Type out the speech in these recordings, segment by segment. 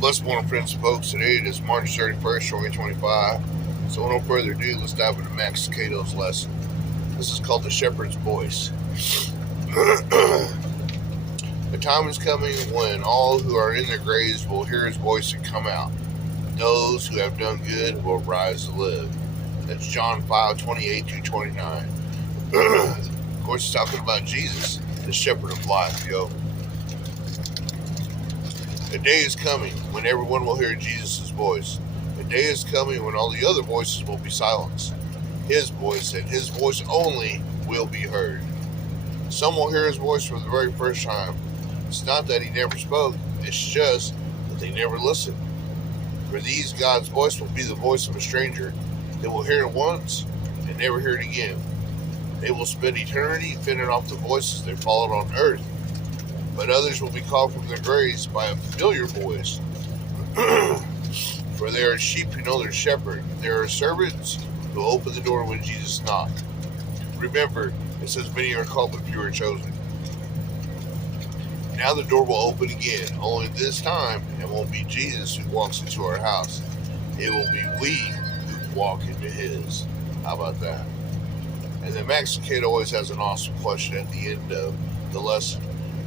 Blessed morning, friends and folks. Today it is March 31st, 2025. So, no further ado, let's dive into Max Lucato's lesson. This is called The Shepherd's Voice. The time is coming when all who are in their graves will hear his voice and come out. Those who have done good will rise to live. That's John 5:28-29. Of course, it's talking about Jesus, the shepherd of life, yo. A day is coming when everyone will hear Jesus' voice. A day is coming when all the other voices will be silenced. His voice and his voice only will be heard. Some will hear his voice for the very first time. It's not that he never spoke, it's just that they never listened. For these, God's voice will be the voice of a stranger. They will hear it once and never hear it again. They will spend eternity fending off the voices they followed on earth. But others will be called from their graves by a familiar voice. For they are sheep who know their shepherd. There are servants who open the door when Jesus knocks. Remember, it says many are called, but few are chosen. Now the door will open again, only this time it won't be Jesus who walks into our house. It will be we who walk into his. How about that? And then Max Lucado always has an awesome question at the end of the lesson.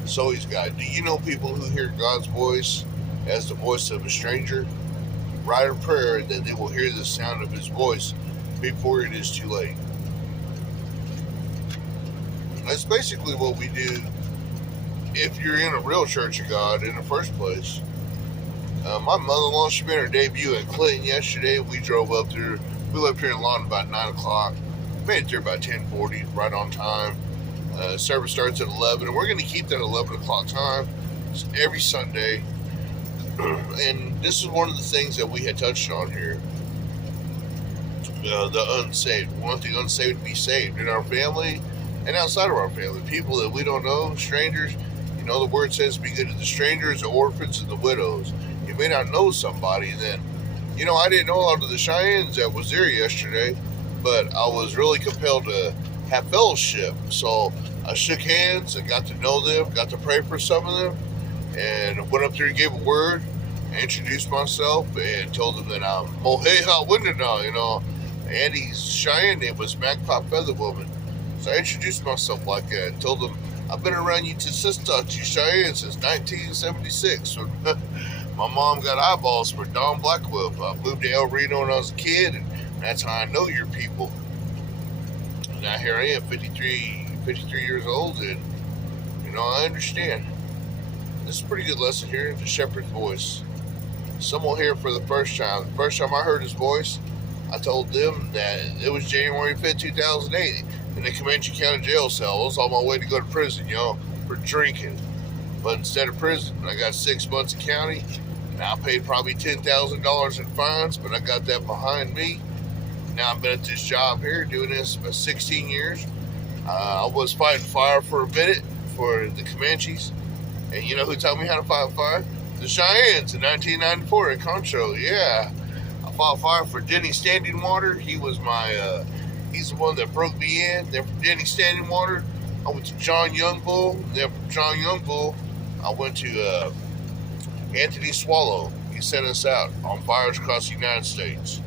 So he's got, do you know people who hear God's voice as the voice of a stranger? Write a prayer that they will hear the sound of his voice before it is too late. That's basically what we do if you're in a real Church of God in the first place. My mother-in-law, she made her debut in Clinton yesterday. We drove up there. We left here in Lawton about 9 o'clock. Made it there about 10:40, right on time. Service starts at 11, and we're going to keep that 11 o'clock time every Sunday. And this is one of the things that we had touched on here. The unsaved. We want the unsaved to be saved in our family and outside of our family. People that we don't know, strangers. You know, the word says be good to the strangers, the orphans, and the widows. You may not know somebody then. You know, I didn't know a lot of the Cheyennes that was there yesterday, but I was really compelled to have fellowship. So I shook hands and got to know them, got to pray for some of them, and went up there and gave a word, introduced myself, and told them that I'm Moheha Windana, you know. Andy's Cheyenne name was Magpie Feather Woman. So I introduced myself like that and told them, I've been around you to Sister Cheyenne since 1976. When my mom got eyeballs for Don Blackwolf. I moved to El Reno when I was a kid, and that's how I know your people. And now here I am, 53 years old, and, you know, I understand. This is a pretty good lesson here, the shepherd's voice. Some will hear for the first time. The first time I heard his voice, I told them that it was January 5th, 2008, in the Comanche County jail cell. I was on my way to go to prison, you know, for drinking. But instead of prison, I got 6 months in county, and I paid probably $10,000 in fines, but I got that behind me. Now I've been at this job here, doing this for 16 years. I was fighting fire for a minute for the Comanches. And you know who taught me how to fight fire? The Cheyennes in 1994 at Concho. Yeah. I fought fire for Denny Standing Water. He was my, he's the one that broke me in. Then from Denny Standing Water, I went to John Youngbull. Then from John Youngbull, I went to Anthony Swallow. He sent us out on fires across the United States.